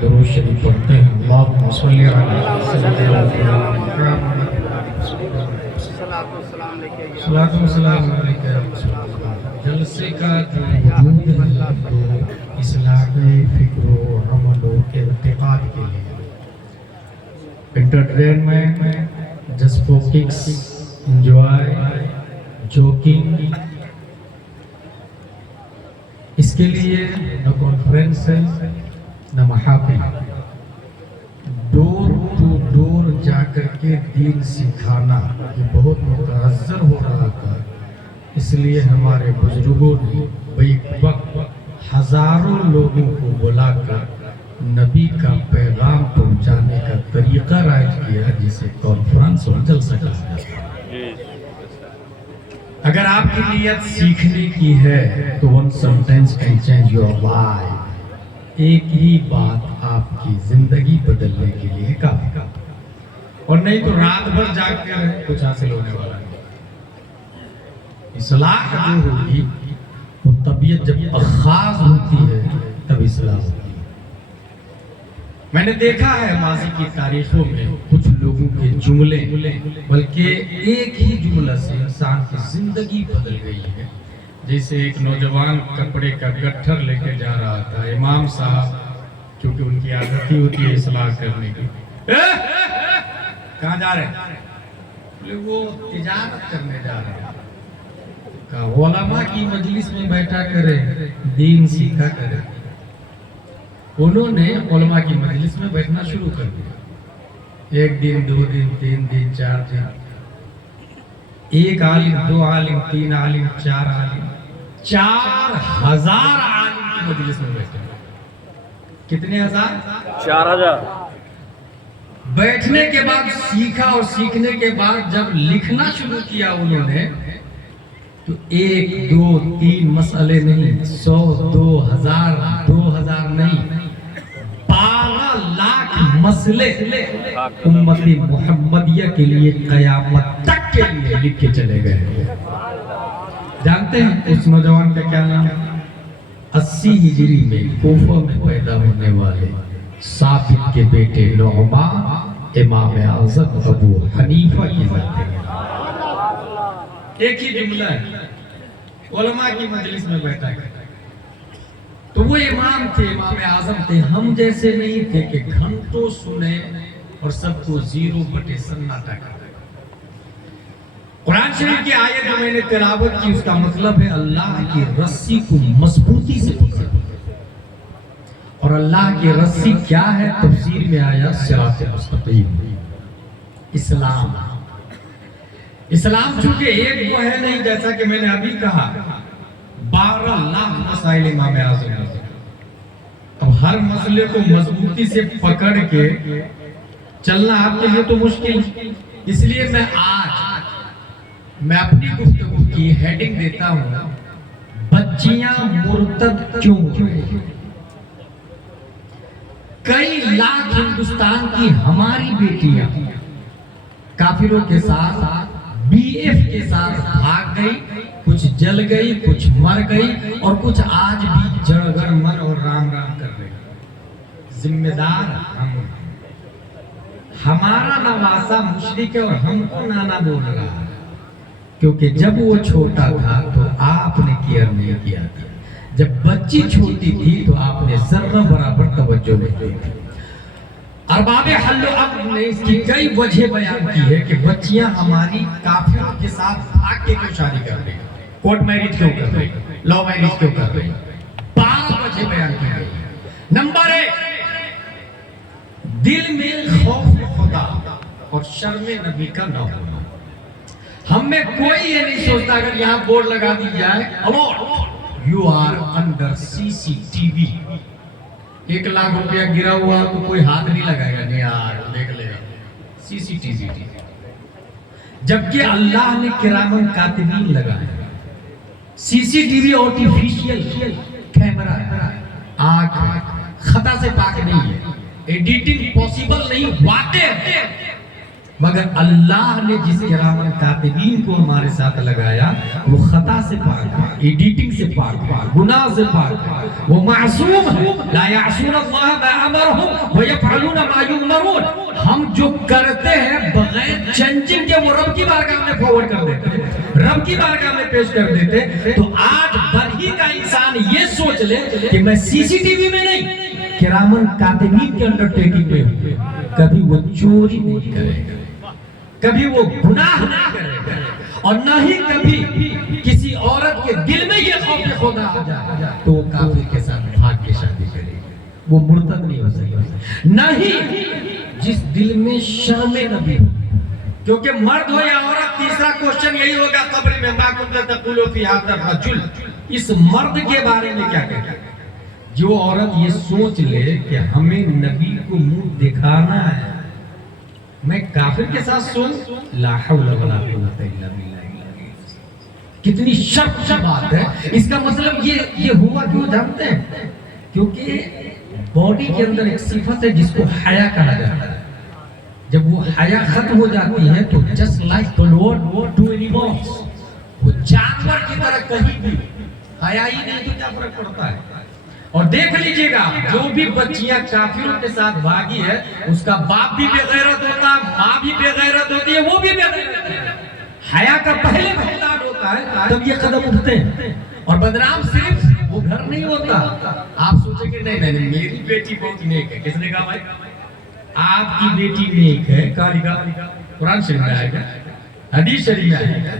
दुरूद शरीफ पढ़ते हैं। अल्लाहुम्मा सल्ली अला सल्लल्लाहु अलैहि वसल्लम। जलसे का जो वजूद है तो इस्लामी फिक्र व अमल के इत्तेकाद के लिए entertainment, just for kicks, enjoy, joking, इसके लिए न कॉन्फ्रेंस है न महाफिल, डोर टू डोर जाकर के दीन सिखाना ये बहुत मुतअज्जर हो रहा था। इसलिए हमारे बुजुर्गों ने बैक वक्त हजारों लोगों को बुलाकर नबी का पैगाम पहुंचाने का तरीका राइज किया, जिसे कॉन्फ्रेंस और जलसा कहा जाता है। अगर आपकी नीयत सीखने की है तो one sentence can change your life. एक ही बात आपकी जिंदगी बदलने के लिए काफी, और नहीं तो रात भर जागकर कुछ हासिल होने वाला नहीं। इस्लाह जो होगी वो तबीयत जब अखाज होती है तब इस्लाह होती है। मैंने देखा है माजी की तारीखों में कुछ लोगों के जुमले, बल्कि एक ही जुमला से इंसान की जिंदगी बदल गई है। जैसे एक नौजवान कपड़े का गट्ठर लेके जा रहा था, इमाम साहब क्योंकि उनकी आदत ही होती है इस्लाह करने की, कहाँ जा रहे हैं? बोले वो तिजारत करने जा रहे हैं। कहा उलमा की मजलिस में बैठा करे, दीन सीखा करे। उन्होंने उलमा की मजलिस में बैठना शुरू कर दिया। एक दिन, दो दिन, तीन दिन, चार दिन, एक आलिम, दो आलिम, तीन आलिम, चार आलिम, 4000 आलिम की मजलिस में बैठे। कितने हजार? 4000। बैठने के बाद सीखा, और सीखने के बाद जब लिखना शुरू किया उन्होंने, तो 1, 2, 3 मसले नहीं, 100, 2000 नहीं, 12 लाख मसले उम्मती मुहम्मदिया के लिए कयामत तक के लिए लिख के चले गए। जानते हैं उस नौजवान का क्या नाम? 80 हिजरी में कोफा में पैदा होने वाले साबित के बेटे नुअमान इमाम आज़म अबू हनीफा की जाते हैं। एक ही जुमला है, उलमा की मजलिस में बैठा है। तो वो इमाम थे, इमाम आज़म थे, हम जैसे नहीं थे कि घंटों सुने और सबको 0 सन्नाटा कर। कुरान शरीफ की आयत जो मैंने तिलावत की उसका मतलब है अल्लाह की रस्सी को मजबूती से पकड़ो। और अल्लाह की रस्सी क्या है? तफसीर में आया सिरात मुस्तकीम, इस्लाम। इस्लाम चूंकि एक वो है नहीं, जैसा कि मैंने अभी कहा 12 लाख मसाइल इमाम आज़म ने। अब हर मसले को मजबूती से पकड़ के चलना आपके लिए तो मुश्किल। इसलिए मैं अपनी गुफ्तगू की हेडिंग देता हूं, बच्चियां मुर्तद क्यों हुई। कई लाख हिंदुस्तान की हमारी बेटियां काफिरों के साथ, बीएफ के साथ भाग गई, कुछ जल गई, कुछ मर गई, और कुछ आज भी जड़गड़ मर और राम राम कर रही। जिम्मेदार हम, हमारा नवासा मुशरिक है और हमको नाना बोल रहा है, क्योंकि जब वो छोटा था तो आपने केयर नहीं किया था। जब बच्ची छोटी थी तो आपने जर्रा बराबर तवज्जो नहीं दी। अरबाबे हल्लो अक्ल ने इसकी कई वजह बयान की है कि बच्चियां हमारी काफिरों के साथ भाग के क्यों शादी कर रही, कोर्ट मैरिज क्यों कर रही, लव मैरिज क्यों कर रही। 12 वजह बयान की गई। नंबर 1, दिल में खौफ खुदा और शर्म नबी का न होना। हम में कोई ये नहीं सोचता अगर यहाँ बोर्ड लगा दी जाए alert you are under CCTV, 1 lakh रुपया गिरा हुआ तो कोई हाथ नहीं लगाएगा, नहीं यार देख लेगा सीसीटीवी। जबकि अल्लाह ने किरामन कातिबीन लगाया। सीसीटीवी आर्टिफिशियल कैमरा है, आग खता से पाक नहीं है, एडिटिंग पॉसिबल नहीं, वाकई है। मगर अल्लाह ने जिस किरामन कातिबीन को हमारे साथ लगाया वो खता से पाक, एडिटिंग से पाक, गुनाह से पाक, वो मासूम है। ला यासून अल्लाह मा अमरहुम व यफअलून मा युमरून। हम जो करते हैं बगैर चेंजिंग के वो रब की बारगाह में फॉरवर्ड कर देते हैं, रब की बारगाह में पेश कर देते। तो आज बरही का इंसान ये सोच ले कि मैं सीसीटीवी में नहीं, किरामन कातिबीन के अंडरटेकिंग में कभी वो चोरी नहीं करेगा, कभी वो गुनाह नहीं करेगा, और न ही कभी किसी औरत के दिल में ये खौफ खुदा आ जाए तो वो काफिर के साथ भाग के शादी करेगी, वो मुर्तद नहीं हो सकता। न ही जिस दिल में शाम नबी हो, क्योंकि मर्द हो या औरत, तीसरा क्वेश्चन यही होगा कब्र में, मा कुंत तक़ूलु फी हाज़ा रजुल, इस मर्द के बारे में क्या कहेगा। जो औरत ये सोच ले कि हमें नबी को मुंह दिखाना है, मैं काफिर के साथ सोऊं, ला हौला वला कुव्वता इल्ला बिल्लाह, कितनी शर्म की बात है। इसका मतलब ये हुआ क्यों जानते हैं? क्योंकि बॉडी के अंदर एक सिफत है जिसको हया कहा जाता है। जब वो हया खत्म हो जाती है तो just like convert to animals, वो जानवर की तरह कहीं भी हया ही नहीं तो क्या फर्क पड़ता है। और देख लीजिएगा जो भी बच्चियां काफिरों के साथ भागी है, उसका बाप भी बेगैरत होता है, माँ भी बेगैरत होती है, वो भी बेगैरत है। हया का पहले भुगतान होता है तब ये कदम उठते हैं। और बदनाम सिर्फ वो घर नहीं होता। आप सोचेंगे नहीं नहीं नहीं मेरी बेटी बहुत नेक है, किसने कहा भाई? आपकी बेटी नेक है, कहा कुरान शरीफ में आएगा, हदीस शरीफ में आएगा,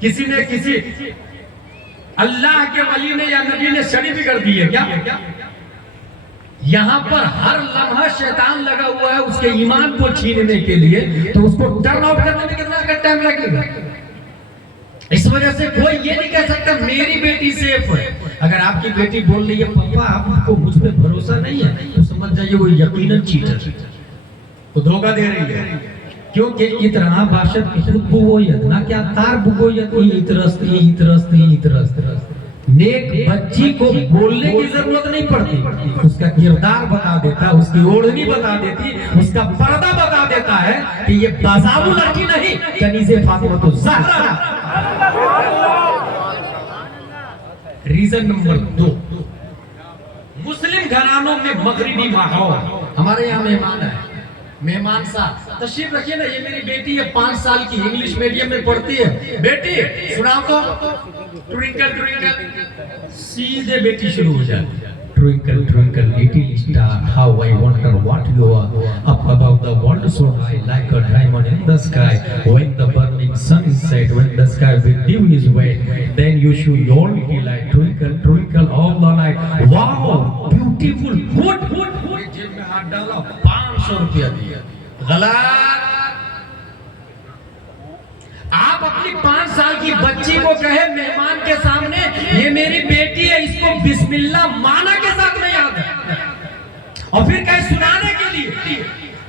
किसी ने किसी अल्लाह के वली ने या नबी ने शरी बिगड़ दी है क्या? यहाँ पर हर लम्हा शैतान लगा हुआ है उसके ईमान को छीनने के लिए, तो उसको टर्न आउट करने में कितना टाइम लगेगा? इस वजह से कोई ये नहीं कह सकता मेरी बेटी सेफ है। अगर आपकी बेटी बोल रही है पापा आपको मुझ पे भरोसा नहीं है, तो समझ जाइए वो यकीनन चीटर, वो धोखा दे रही है। क्योंकि इतना बाशत खुद बुगोयत ना क्या तार बुगोयत नेक बच्ची को बोलने की जरूरत नहीं पड़ती, उसका किरदार बता देता, उसकी ओढ़नी बता देती, उसका पर्दा बता देता है कि ये बाज़ाबू लड़की नहीं, कनीज़े फातिमा ज़हरा। रीजन नंबर 2, मुस्लिम घरानों में मगरिबी माहौल। हमारे यहाँ मेहमान है, मेहमान साहब तशरीफ रखिए ना, ये मेरी बेटी है 5 साल की, इंग्लिश मीडियम में पढ़ती है। बेटी सुनाओ तो, ट्विंकल ट्विंकल, सीधे बेटी शुरू हो जाती है। Twinkle, twinkle, little star, how I wonder what you are, up above the world so high, like a diamond in the sky. When the burning sun is set, when the sky with dew is wet, then you show your little light. Twinkle, twinkle all the night. Wow, beautiful, good, good, good. जेब में हाथ डाला, 500 रुपया दिया। गलत। आप अपनी 5 साल की बच्ची को कहे मेहमान के सामने ये मेरी बेटी है, इसको बिस्मिल्लाह माना के साथ में याद है, और फिर कहे सुनाने के लिए,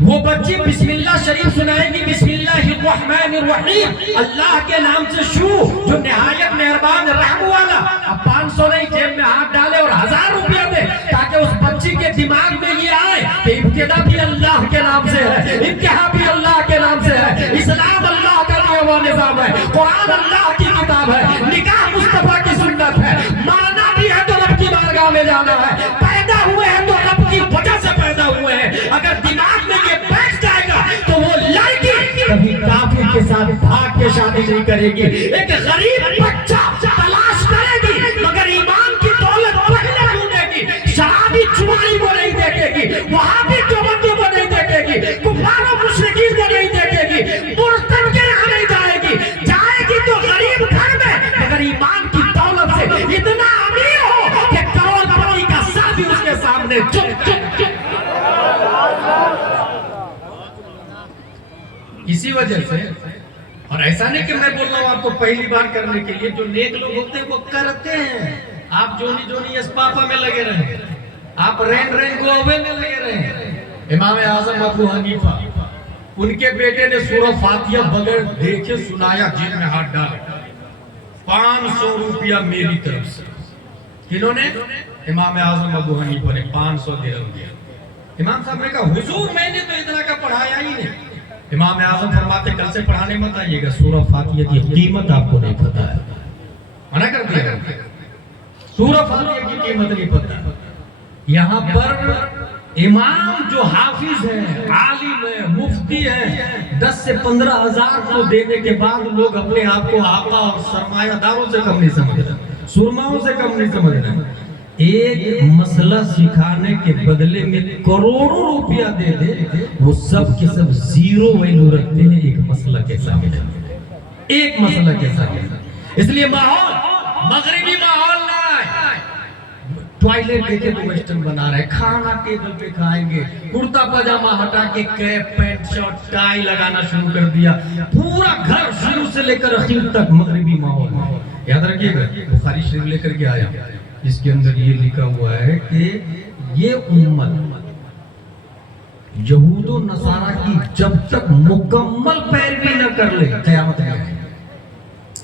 वो बच्ची बिस्मिल्लाह शरीफ सुनाएगी, बिस्मिल्लाहिर्रहमानिर्रहीम, अल्लाह के नाम से शुरू जो निहायत मेहरबान रहम वाला। अब 500 नहीं, जेब में हाथ डाले और 1000 रुपया दे, ताकि उस बच्ची के दिमाग में ये आए कि इब्तिदा भी अल्लाह के नाम से है, इंतहा भी अल्लाह के नाम से है, इस्लाम अल्लाह का वो निजाम है, कुरान अल्लाह की किताब है, निकाह मुस्तफा की सुन्नत है, माना भी है तो रब की बारगाह में जाना है, पैदा हुए हैं तो रब की वजह से पैदा हुए हैं। अगर दिमाग में ये बैठ जाएगा तो वो लड़की कभी काफिर के साथ भाग के शादी नहीं करेगी। एक गरीब बच्चा तलाश करेगी मगर ईमान की दौलत पहले ढूंढेगी, शराबी चुमाई को नहीं देखेगी, वहां भी चौबंदी को नहीं देखेगी, कुफार मुशरिकीन को नहीं देखेगी, मुर्तद के यहाँ नहीं जाएगी, जाएगी तो गरीब घर में मगर ईमान की दौलत से इतना अमीर हो कि करोड़पति का सर भी उसके सामने चुप चुप चुप। इसी वजह से, और ऐसा नहीं कि मैं बोल रहा हूं आपको पहली बार करने के लिए, जो नेक लोग होते हैं वो करते हैं। आप जोनी जोनी इस्पाफा में लगे रहे, आप रेन रेन गोवे में लगे रहे। इमाम आजम अबू हनीफा, उनके बेटे ने सूरह फातिहा बगैर देखे सुनाया, जेब में हाथ डाले, 500 रुपया मेरी तरफ से। किन्होंने? इमाम आजम अबू हनीफा ने 500 दिरहम दिया। इमाम साहब ने कहा हुजूर मैंने तो इतना का पढ़ाया ही नहीं। इमाम आज़म फरमाते कल से पढ़ाने मत आइएगा, सूरह फातिहा की कीमत आपको नहीं पता है। मना कर दिया, सूरह फातिहा की कीमत नहीं पता। यहाँ पर इमाम जो हाफिज है, आलिम है, मुफ्ती है, 10 से 15 हजार को देने के बाद लोग अपने आप को आका और सरमायादारों से कम नहीं समझ रहे, सुरमाओं से कम नहीं समझ रहे। एक मसला सिखाने के बदले में करोड़ों रुपया दे दे, वो सब के सब जीरो वैल्यू रखते हैं एक मसला के सामने, एक मसला के सामने। इसलिए माहौल मगरिबी माहौल ना है। टॉयलेट देखे तो वेस्टर्न बना रहे, खाना टेबल पे खाएंगे, कुर्ता पजामा हटा के कैप पैंट शर्ट टाई लगाना शुरू कर दिया, पूरा घर शुरू से लेकर आखिर तक मगरिबी माहौल। याद रखिएगा, बुखारी शरीफ लेकर के आया, इसके अंदर ये लिखा हुआ है कि ये उम्मत यहूदो नसारा की जब तक मुकम्मल पैरवी न कर ले कयामत नहीं आएगी।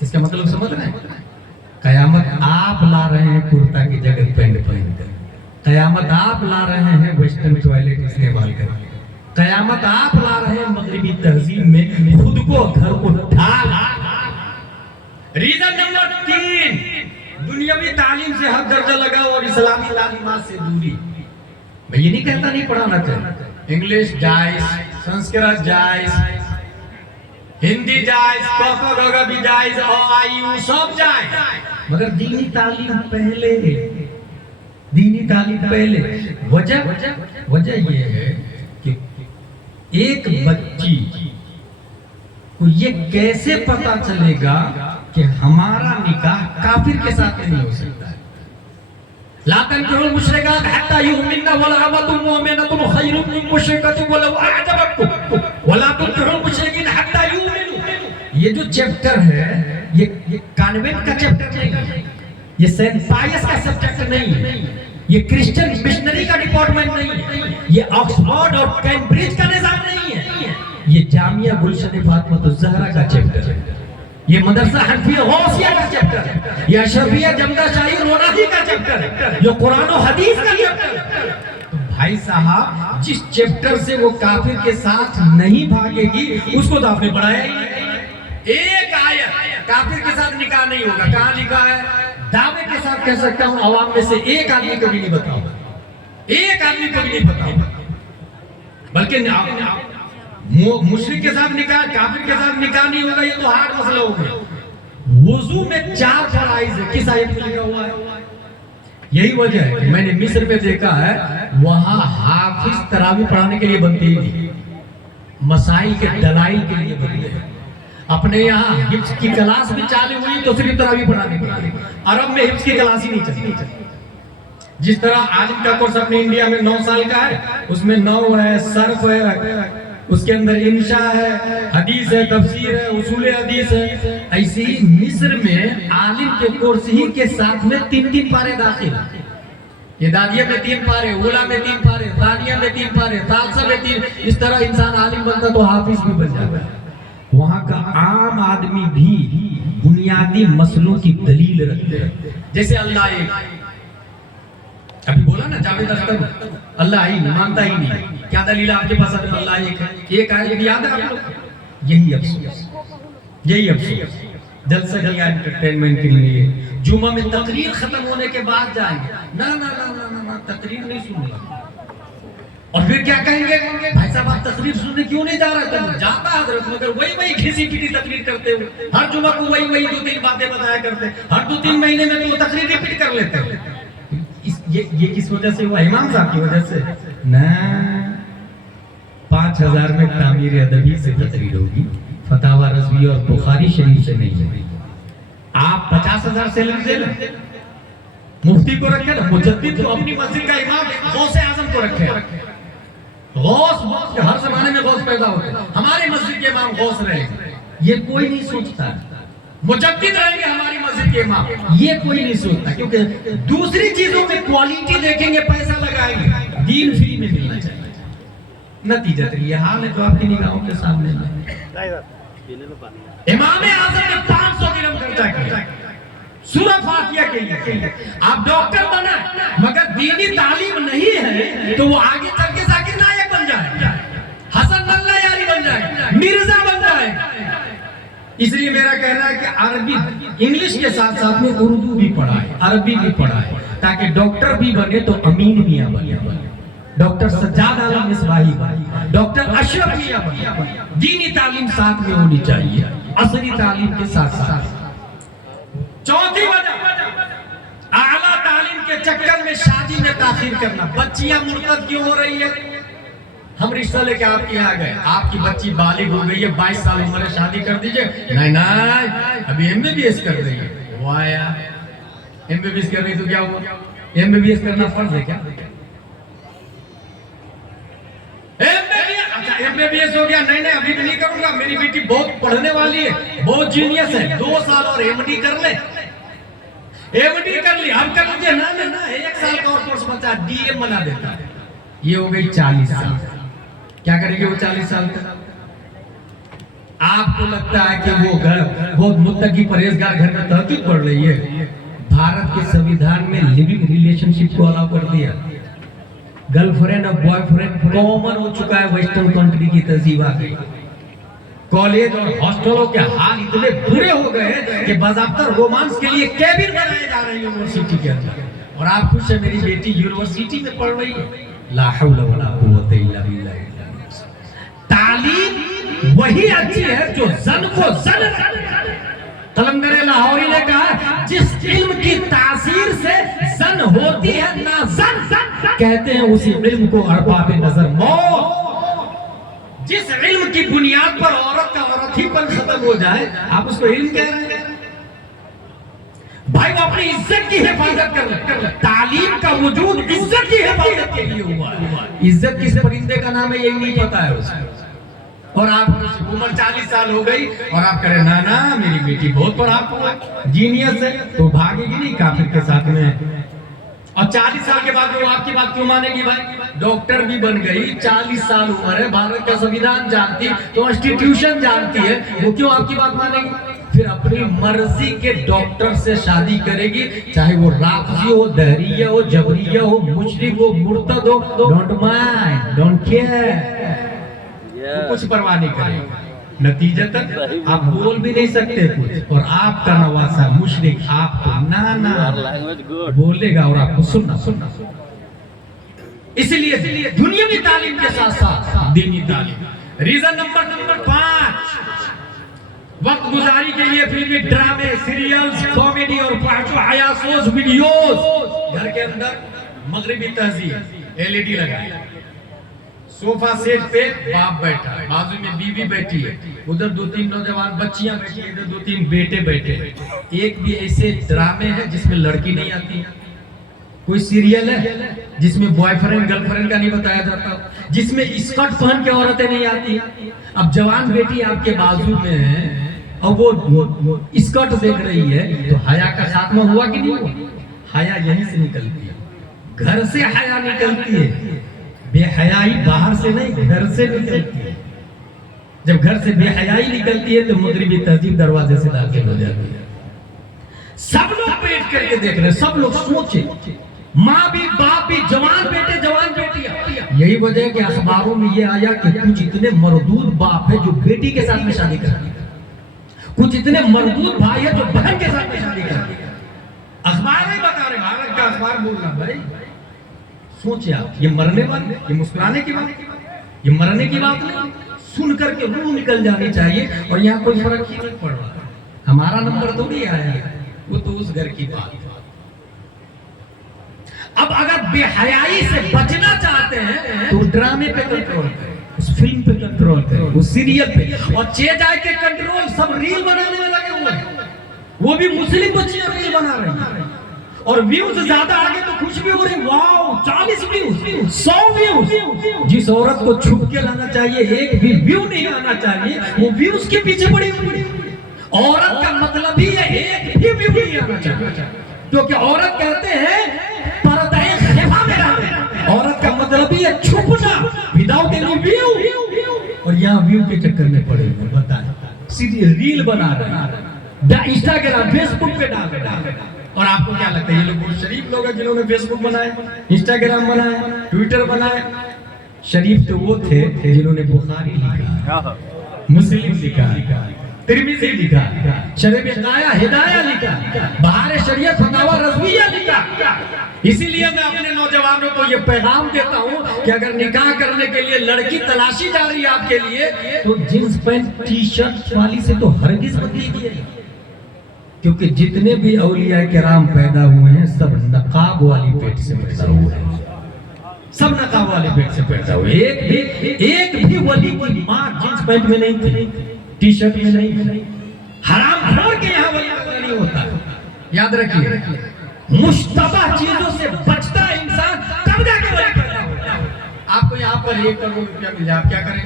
इसका मतलब समझ रहे हैं? कयामत आप ला रहे हैं कुर्ता की जगह पैंट पहनकर, कयामत आप ला रहे हैं वेस्टर्न टॉयलेट इस्तेमाल कर, कयामत आप ला रहे हैं मगरिबी तहजीब में खुद को घर को ढाल। रीजन नंबर 3, दुनियावी तालीम से हक दर्जा लगा और इस्लामी तालीमात से दूरी। मैं ये नहीं कहता नहीं पढ़ाना चाहिए, इंग्लिश जायज, संस्कृत जायज, हिंदी जायज, क ख ग भी जायज, अ आ इ ऊ सब जायज, मगर दीनी तालीम पहले, दीनी तालीम पहले। वजह ये है कि एक बच्ची को ये कैसे पता चलेगा कि हमारा निकाह काफिर के साथ नहीं हो सकता है। ला तनकिहुल मुशरिकात हत्ता युमिनना वला अमतुन मुमिनतुन खैरुम मिन मुशरिकतिन वलौ अअजबतकुम वला तनकिहुल मुशरिकीन हत्ता युमिनु। ये जो चैप्टर है ये कॉन्वेंट का चैप्टर नहीं है, ये सेंट पायस का सब्जेक्ट नहीं है, ये क्रिश्चियन मिशनरी का डिपार्टमेंट नहीं है, ये ऑक्सफोर्ड और कैम्ब्रिज का निजाम नहीं है, ये जामिया गुलशन फातिमा ज़हरा का चैप्टर है, ये मदरसा हनफिया गौसिया का चैप्टर है, ये अशरफिया जमदा शाही रोनाही का चैप्टर है, जो कुरान और हदीस का चैप्टर है। तो भाई साहब, जिस चैप्टर से वो काफिर के साथ नहीं भागेगी उसको तो आपने पढ़ाया ही नहीं। एक आयत काफिर के साथ निकाह नहीं होगा, कहाँ लिखा है? दावे के साथ कह सकता हूँ अवाम में से एक आदमी कभी नहीं बताऊंगा, एक आदमी कभी नहीं बताऊंगा, बल्कि मुशरिक के साथ निकाह, काफिर के साथ निकाह नहीं होगा, ये तो हार्ड मसला हो गया। वुजू में 4 फराइज है, किस आयत में लिखा हुआ है? यही वजह है कि मैंने मिस्र में देखा है, वहां हाफिज तरावी पढ़ाने के लिए बनते ही नहीं, मसाइल के दलाइल के लिए बनते हैं। अपने यहाँ हिफ्ज की क्लास भी चालू हुई तो सिर्फ तरावी पढ़ाने के लिए, अरब में हिफ्ज की क्लास ही नहीं चलती। जिस तरह आलिम का कोर्स अपने इंडिया में 9 साल का है, उसमें 9 है, सर्फ है, उसके अंदर इंशा है, हदीस है, तफसीर है, उसूल हदीस है। ऐसे ही मिस्र में आलिम के कोर्स ही के साथ में 3-3 पारे दाखिल है। ये दादिया में 3 पारे, उला में 3 पारे, दानिया में 3 पारे, तालसा में 3। इस तरह इंसान आलिम बनता तो हाफिज भी बन जाता है। वहाँ का आम आदमी भी बुनियादी मसलों की दलील रखते हैं, जैसे अल्लाह एक, अभी बोला ना जावेद अख्तर, अल्लाह ही नहीं मानता ही नहीं, क्या दलील आपके पास? अल्लाह एक है, एक आयत याद है आप लोग? यही अफसोस, यही अफसोस। जलसा किया एंटरटेनमेंट के लिए, जुमा में तकरीर खत्म होने के बाद जाएंगे, ना ना ना ना ना, ना तकरीर नहीं सुननी। और फिर क्या कहेंगे? भाई साहब आप तकरीर सुनने क्यों नहीं जा रहे थे? जाता हजरत, मगर वही घिसी पिटी तकरीर करते हुए हर जुमा को वही 2-3 बातें बताया करते, हर 2-3 महीने में तो तकरीर रिपीट कर लेते। ये किस वजह से हुआ? इमाम साहब की वजह से ना। 5000 में तामीर अदबी से तकरीर होगी, फतावा रज़वी और बुखारी शरीफ से नहीं होगी। आप 50,000 सैलरी दे लें, मुफ्ती को रखे ना, मुजद्दिद को, अपनी मस्जिद का इमाम गौसे आजम को रखे। गौस हर जमाने में गौस पैदा होते हैं, हमारे मस्जिद के इमाम गौस रहेंगे, ये कोई नहीं सोचता। मुजद्दिद रहेंगे हमारी मस्जिद के इमाम, ये कोई नहीं सोचता, क्योंकि दूसरी चीजों में क्वालिटी देखेंगे, पैसा लगाएंगे, दीन फ्री में मिलना चाहिए। नतीजा तो ये हाल है जो आपकी निगाहों के सामने है। इमाम आज़म ने 500 दिरहम खर्चा किया सूरह फातिहा के लिए। आप डॉक्टर बना मगर दीनी तालीम नहीं है तो वो आगे चल के जाकिर नायक बन जाए, हसन नल्ला यारी बन जाए, इसलिए मेरा कहना है कि अरबी इंग्लिश के साथ साथ में उर्दू भी पढ़ाए, अरबी भी पढ़ाए, ताकि डॉक्टर भी बने तो अमीन मियां बने, डॉक्टर सज्जाद आलम मिसबाही बने, डॉक्टर अशरफ मियां बने। दीनी तालीम साथ में होनी चाहिए, असरी तालीम के साथ साथ। चौथी वजह, आला तालीम के चक्कर में शादी में ताखीर करना। बच्चियां मुर्तद क्यों हो रही है? हम रिश्ता लेके आपके यहाँ गए, आपकी बच्ची बालिग हो गई है, 22 साल उम्र है, शादी कर दीजिए। नहीं नहीं, अभी MBBS कर रही है। वाह यार, MBBS कर रही तो क्या हुआ? MBBS करना फर्ज है क्या? MBBS हो गया? नहीं नहीं, अभी भी नहीं करूंगा, मेरी बेटी बहुत पढ़ने वाली है, बहुत जीनियस है, 2 साल और MD कर ले। MD कर ली, हम कर लीजिए। ना ना ना, 1 साल का और कोर्स बचा, DM बना देता है। ये हो गई 40 साल। क्या करेंगे वो 40 साल तक? आपको लगता है कि वो घर बहुत मुत्तकी परहेजगार घर में तरकीब पड़ रही है? भारत के संविधान में लिविंग रिलेशनशिप को अलाउ कर दिया। गर्लफ्रेंड और बॉयफ्रेंड कॉमन हो चुका है, वेस्टर्न कंट्री की तहजीब आ गई। कॉलेज और हॉस्टलों के हाल इतने बुरे हो गए कि बाज़ाब्ता रोमांस के लिए कैबिन बनाए जा रहे हैं यूनिवर्सिटी के अंदर। और आप खुश है, मेरी बेटी यूनिवर्सिटी में पढ़ रही है। ला हौला वला कुव्वता इल्ला बिल्लाह। तालीम वही अच्छी है जो जन को जन। कलंदर लाहौरी ने कहा, जिस इल्म की तासीर से जन होती है ना जन, कहते हैं उसी इल्म को अरबाब नजर मौत। जिस इल्म की बुनियाद पर औरत का औरत ही पर खत्म हो जाए, आप उसको इल्म कह रहे हैं? भाई वो अपनी इज्जत की हिफाजत कर रहे। तालीम का वजूद इज्जत की हिफाजत के लिए हुआ है। इज्जत किस परिंदे का नाम है यही नहीं पता है उसको। और आप उम्र 40 साल हो गई और आप करें ना ना, मेरी बेटी बहुत पढ़ा जीनियस है, तो भागेगी नहीं काफिर के साथ में। और 40 साल के बाद वो आपकी बात क्यों मानेगी? भाई डॉक्टर भी बन गई, 40 साल उम्र है, भारत का संविधान जानती, कॉन्स्टिट्यूशन जानती है, वो क्यों आपकी बात मानेगी? फिर अपनी मर्जी के डॉक्टर से शादी करेगी, चाहे वो राफजी हो, दहरिया हो, जबरिया हो, मुशरिक हो, मुर्तद हो, डोंट माइंड, डोंट केयर, कुछ परवाह नहीं करेगा। नतीजतन आप बोल भी नहीं सकते कुछ, और आपका नवासा मुशरिक आपको ना ना बोलेगा और आपको सुनना सुनना। इसलिए दुनियावी तालीम के साथ साथ दीनी तालीम। रीजन नंबर 5, वक्त गुजारी के लिए फिल्मी, ड्रामे, सीरियल्स, कॉमेडी और हयासोस वीडियोस। घर के अंदर मगरिबी तहजीब, LED लगाई, सोफा सेट पे बाप बैठा है, बाजू में बीवी बैठी है, उधर 2-3 नौजवान बच्चियां बैठी है, इधर 2-3 बेटे बैठे हैं। एक भी ऐसे ड्रामे हैं जिसमें लड़की नहीं आती? कोई सीरियल है जिसमें बॉयफ्रेंड गर्लफ्रेंड का नहीं बताया जाता, जिसमें स्कर्ट पहन के औरतें नहीं आती? अब जवान बेटी आपके बाजू में है और वो स्कर्ट देख रही है, तो हया का खात्मा हुआ कि नहीं हुआ? हया यहीं से निकलती है, घर से हया निकलती है। बेहयाई बाहर से नहीं, घर से निकलती है। जब घर से बेहयाई निकलती है तो मगरिबी तहजीब दरवाजे से दाखिल हो जाती है। सब लोग बैठ करके देख रहे हैं, सब लोग सोचे, माँ भी बाप भी, जवान बेटे जवान बेटियां। यही वजह है कि अखबारों में ये आया कि कुछ इतने मरदूद बाप है जो बेटी के साथ में शादी कर रहे हैं, कुछ इतने मरदूद भाई है जो बहन के साथ में शादी कर रहे हैं। अखबार नहीं बता रहे, भारत का अखबार बोल रहा। भाई सोचिए आप, ये मरने वाले, ये मुस्कुराने की बात, ये मरने की बात नहीं। सुन करके रूह निकल जानी चाहिए। और यहाँ कोई फर्क ही नहीं पड़ रहा, हमारा नंबर तो नहीं आया है, वो तो उस घर की बात। अब अगर बेहयाई से बचना चाहते हैं तो ड्रामे पे कंट्रोल करें, उस फिल्म पे कंट्रोल करें, उस सीरियल पे। और चे जाए के कंट्रोल सब रील बनाने में लगे हुए हैं, वो भी मुस्लिम बच्चियां रील बना रही हैं और व्यूज ज्यादा आगे तो खुश भी हो रही, वाओ 40 व्यूज, 100 व्यूज। जिस औरत को छुप के लाना चाहिए, एक भी व्यू नहीं आना चाहिए, वो व्यूज के पीछे पड़ी हुई। औरत का मतलब ही है एक भी व्यू नहीं आना चाहिए, क्योंकि औरत कहते हैं पर्दा ख़िफ़ा में रहना। औरत का मतलब ही है छुपना, विदाउट एनी व्यू। और यहाँ व्यू के चक्कर में पड़े हुए, बताएं, सीधी रील बना रहे, इंस्टाग्राम फेसबुक पे डाल रहे। और आपको क्या लगता है ये लोग बहुत शरीफ लोग हैं जिन्होंने फेसबुक बनाए, इंस्टाग्राम बनाए, ट्विटर बनाए? शरीफ तो वो थे जिन्होंने बुखारी लिखा, मुस्लिम लिखा, तिरमिज़ी लिखा, शरीअह हिदाया लिखा, बहार शरीयत फतावा रज़विया लिखा। इसीलिए मैं अपने नौजवानों को ये पैगाम देता हूँ कि अगर निकाह करने के लिए लड़की तलाशी जा रही है आपके लिए, तो जींस पैंट टी शर्ट वाली से तो हरगिज मत कीजिए, क्योंकि जितने भी औलिया किराम पैदा हुए हैं सब नकाब वाली पेट से पैदा हुए हैं, सब नकाब वाले पेट से पैदा हुए। एक भी वली की माँ जींस पैंट में नहीं थी, टी शर्ट में नहीं। हराम खोर के यहाँ वली नहीं होता, याद रखिए। मुश्तबा चीजों से बचता है इंसान, तब जाके वली पैदा होता है। आपको यहाँ पर 1 करोड़ रुपया मिल जाए, आप क्या करें?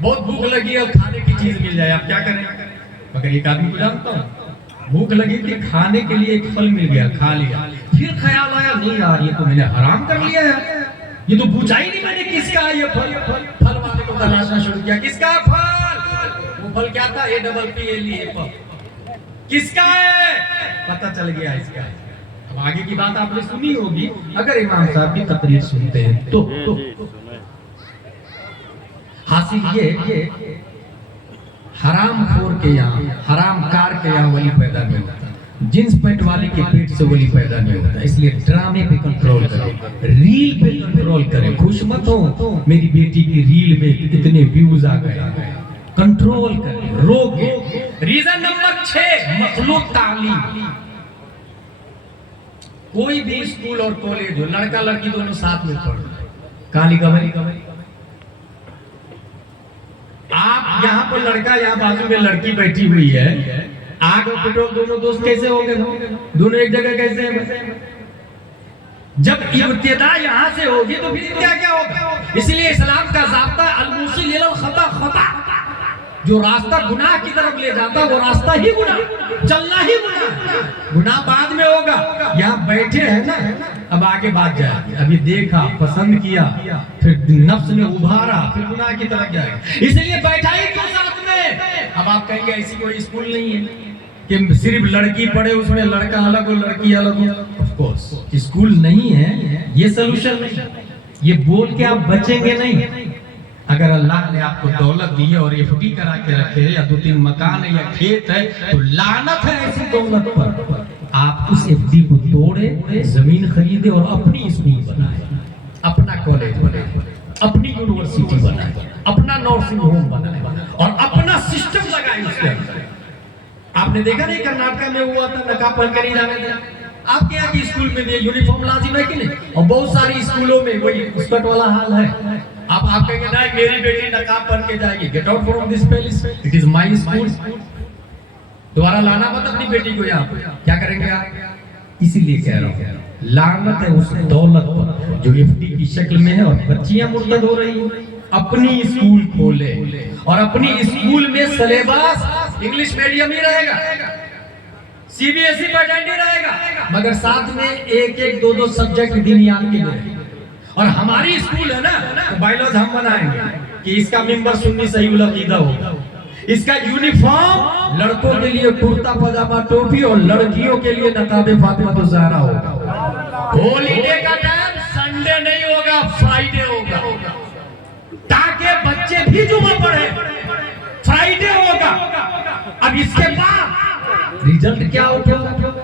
बहुत भूख लगी है और खाने की चीज मिल जाए, आप क्या करें? मगर एक आदमी को जानता हूँ, भूख लगी थी, खाने के लिए एक फल मिल गया, खा लिया, फिर ख्याल आया नहीं यार ये तो मैंने हराम कर लिया है, ये तो पूछा ही नहीं मैंने किसका ये फल। फल वाले को तलाशना शुरू किया, किसका फल? वो फल क्या था? APPLE Apple. किसका है? पता चल गया इसका है। अब आगे की बात आपने सुनी होगी, अगर इमाम साहब की तकरीर सुनते हैं तो हासिल ये हराम खोर के यहाँ, हराम कार के यहाँ वली पैदा नहीं होता, जींस पैंट वाले के पेट से वली पैदा नहीं होता। इसलिए ड्रामे पे कंट्रोल करें, रील पे कंट्रोल करें। खुश मत हो मेरी बेटी की रील में इतने व्यूज आ गए, कंट्रोल करें, रोके। रीजन नंबर 6, मखलूक तालीम। कोई भी स्कूल और कॉलेज हो, लड़का लड़की दोनों साथ में पढ़, कहां लिखा भाई? आप यहाँ पर लड़का, यहाँ बाजू में लड़की बैठी हुई है, आग और पेट्रोल दोनों दोस्त कैसे हो गए? दोनों एक जगह कैसे हैं? जब इब्तिदा यहाँ से होगी तो फिर क्या होगा? इसलिए इस्लाम का ज़ाब्ता अल-मुसील इलल खता, खता जो रास्ता गुनाह की तरफ ले जाता वो रास्ता ही गुनाह, चलना ही गुनाह। गुनाह बाद में होगा, यहाँ बैठे हैं ना, अब आगे बात जाएगी। अभी देखा, पसंद किया, फिर नफ्स ने उभारा, फिर गुनाह की तरफ जाएगा। इसलिए बैठा ही क्यों साथ में? अब आप कहेंगे ऐसी कोई स्कूल नहीं है कि सिर्फ लड़की पढ़े, उसमें लड़का अलग हो लड़की अलग हो। ऑफ कोर्स स्कूल नहीं है ये सलूशन नहीं, ये बोल के आप बचेंगे नहीं। अगर अल्लाह ने आपको दौलत दी है और FD करा के रखे है, या 2-3 मकान है या खेत है, तो लानत है ऐसी दौलत पर। आप उस FD को तोड़े, जमीन खरीदे और अपनी स्कूल बनाए, अपना कॉलेज बनाए, अपनी यूनिवर्सिटी बनाए, अपना नर्सिंग होम बनाए और अपना सिस्टम लगाए उसके अंदर। आपने देखा नहीं कर्नाटक में हुआ था, नकाब पहन के नहीं जाने दिया। आपके यहाँ की स्कूल में भी यूनिफॉर्म लाजिम है कि नहीं? और बहुत सारी स्कूलों में वही स्कर्ट वाला हाल है। आप कहेंगे ना मेरी बेटी नकाब पहन के जाएगी, get out from this place, it is my school. दोबारा लाना मत अपनी बेटी को यहाँ। क्या करेंगे आप? इसीलिए कह रहा हूँ, लानत है उस दौलत पर जो FD की शक्ल में है और बच्चियां मुर्तद हो रही हैं। अपनी स्कूल खोले और अपनी स्कूल में सिलेबस इंग्लिश मीडियम ही रहेगा, CBSE पैटर्न ही रहेगा, मगर साथ में 1-1, 2-2 सब्जेक्ट दीनियात के लिए। और हमारी स्कूल है ना, तो बायलॉज हम बनाएंगे कि इसका मेंबर सुन्नी सही उल अकीदा होगा, इसका यूनिफॉर्म लड़कों के लिए कुर्ता पजामा टोपी और लड़कियों के लिए नकाब फातिमा तो ज़हरा होगा। हॉलीडे का टाइम संडे नहीं होगा, फ्राइडे होगा, ताकि बच्चे भी जुमा पढ़े। फ्राइडे होगा। अब इसके बाद रिजल्ट क्या होगा?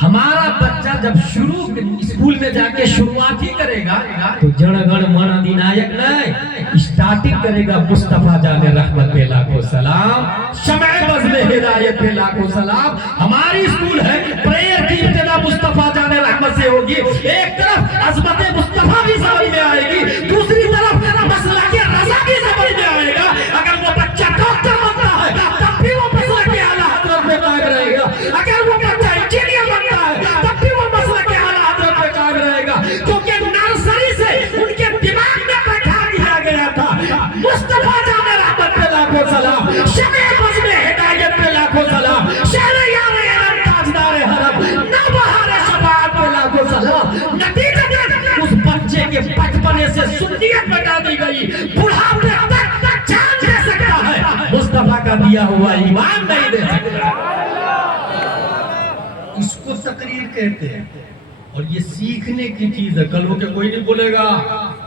हमारा बच्चा जब शुरू स्कूल में जाके शुरुआत ही करेगा तो जनगण मन अधिनायक नहीं, स्टार्टिंग करेगा मुस्तफा जाने रहमत पे लाखों सलाम, शमए बज़ में हिदायत पे लाखों सलाम। हमारी स्कूल है, प्रेयर की इब्तिदा मुस्तफा जाने रहमत से होगी। एक तरफ अज़मत मुस्तफा भी समझ में आएगी, दूसरी तरफ मसला के रज़ा भी समझ में आएगा। अगर वो बच्चा डॉक्टर बनता है तब भी वो मसला के आला हज़रत में कायम रहेगा, अगर वो बच्चा इंजीनियर बनता है तब भी वो मसला के आला हज़रत में कायम रहेगा, क्योंकि नर्सरी से उनके दिमाग में बैठा दिया गया था मुस्तफा जाने रहमत पे लाखों सलाम, शमए बज़ में हिदायत पे लाखों सलाम, शहरयार इल्म ताजदार हरम, नौबहार शफाअत पे लाखों सलाम। नतीजतन उस बच्चे के बचपने से सुन्नियत बता दी गई, बुढ़ापे तक जान दे सकता है, मुस्तफा का दिया हुआ ईमान नहीं दे सकता। इसको तकरीर कहते हैं और ये सीखने की चीज है। कल के कोई नहीं बोलेगा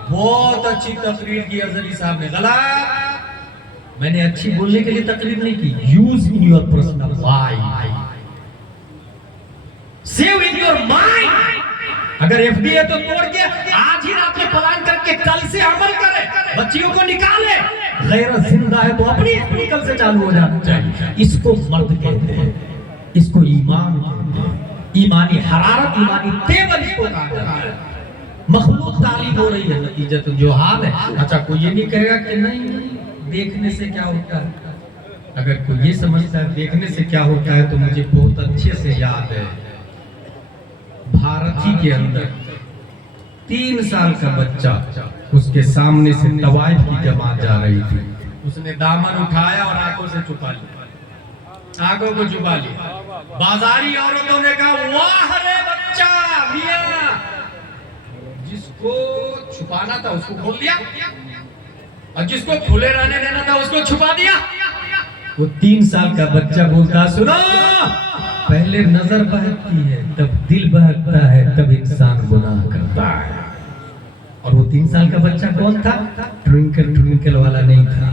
बहुत अच्छी तकरीर की अजली साहब ने, गलत। मैंने अच्छी बोलने के लिए तकलीफ नहीं की। Use in your personal life, save in your mind. अगर एफडी है तो तोड़ के आज ही रात में प्लान करके कल से अमल करे, बच्चियों को निकाले। गैरत जिंदा है तो अपनी कल से चालू हो जाना चाहिए। इसको मर्द कहते हैं, इसको ईमान कहते हैं। ईमानी हरारत, ईमानी तेवर इसको कहा जाता है। मखलूक तालीम हो रही है, नतीजा तो जो हाल है। अच्छा, कोई ये नहीं कहेगा कि नहीं देखने से क्या होता है। अगर कोई ये समझता है देखने से क्या होता है, तो मुझे बहुत अच्छे से याद है, भारत ही के अंदर 3 साल का बच्चा, उसके सामने से तवाइफ की जमात जा रही थी। उसने दामन उठाया और आंखों से छुपा लिया, आंखों को छुपा लिया। बाजारी औरतों ने कहा, वाह रे बच्चा मियां। जिसको छुपाना था उसको खोल दिया, और जिसको खुले रहने देना था उसको छुपा दिया। वो 3 साल का बच्चा बोलता, सुनो, पहले नजर बहकती है, तब दिल बहकता है, तब इंसान गुनाह करता है। और वो 3 साल का बच्चा कौन था? ट्विंकल ट्विंकल वाला नहीं था,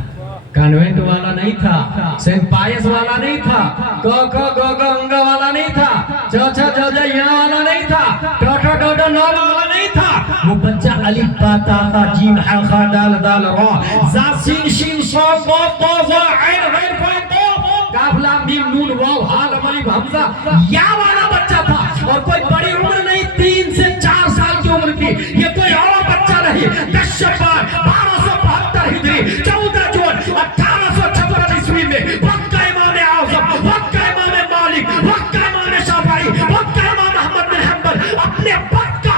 कॉन्वेंट वाला नहीं था, सेंट पायस वाला नहीं था, गंगा वाला नहीं था, चाचा चाचा यहाँ वाला नहीं था, टाटा टाटा नॉल वाला नहीं था। वो बच्चा अलिफ बा ता ता जीम हा खा दाल दाल रा जा सीन शीन साद बा ता जा ऐन गैर फा ता काफ लाम मीम नून वाव हा लम अलिफ हमजा, या वाला बच्चा था। और कोई बड़ी उम्र नहीं, 3 से 4 साल की उम्र थी। ये कोई और बच्चा नहीं। 10 शब्बार 1272 हिजरी 14 जून 1856 ईस्वी में वक्त का इमाम आज़म, वक्त का इमाम मालिक, वक्त का इमाम शाफई, वक्त का इमाम अहमद बिन हंबल, अपने वक्त का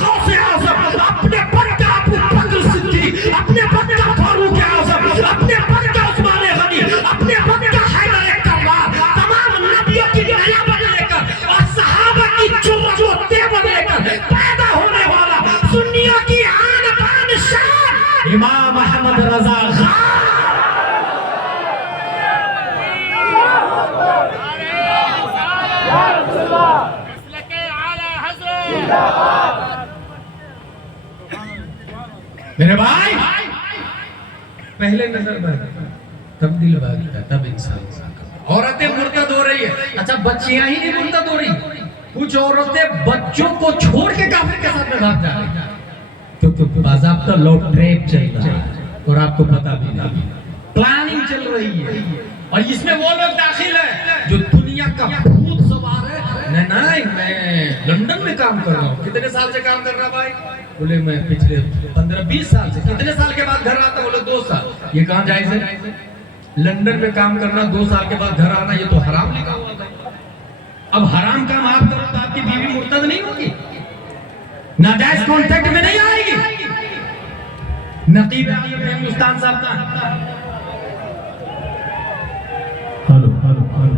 गौसे आज़म, अपने वक्त का अबू बकर सिद्दीक, अपने वक्त का फारूक आज़म, अपने वक्त का उस्मान गनी, अपने वक्त का हैदर कररार, तमाम नबियों की नियामत लेकर और सहाबा की जुर्रत व तेवर लेकर पैदा होने वाला सुन्नियों की आन बान शान इमाम अहमद रज़ा खान। मेरे भाई, पहले नजर बहकता, तब दिल बहकता, तब इंसान। औरतें मुर्तद हो रही है। अच्छा, बच्चियां ही नहीं मुर्तद हो रही, कुछ औरतें बच्चों को छोड़ के काफिर के साथ में भाग जा रही है, क्योंकि बाज़ाब्ता लव ट्रैप चल रहा है और आपको पता भी नहीं, प्लानिंग चल रही है। और इसमें वो लोग दाखिल है जो दुनिया का भूत सवार है। नहीं, मैं लंदन में काम कर रहा हूँ। कितने साल से काम कर रहा भाई? बोले मैं पिछले 15-20 साल से। कितने साल के बाद घर आता? बोले 2 साल। ये कहाँ जायज़ है? लंदन में काम करना, 2 साल के बाद घर आना, ये तो हराम लिखा हुआ था। अब हराम काम आप करो तो आपकी बीवी मुर्तद नहीं होगी, नाजायज कॉन्ट्रैक्ट में नहीं आएगी। नकीब हिंदुस्तान साहब का हेलो हेलो हेलो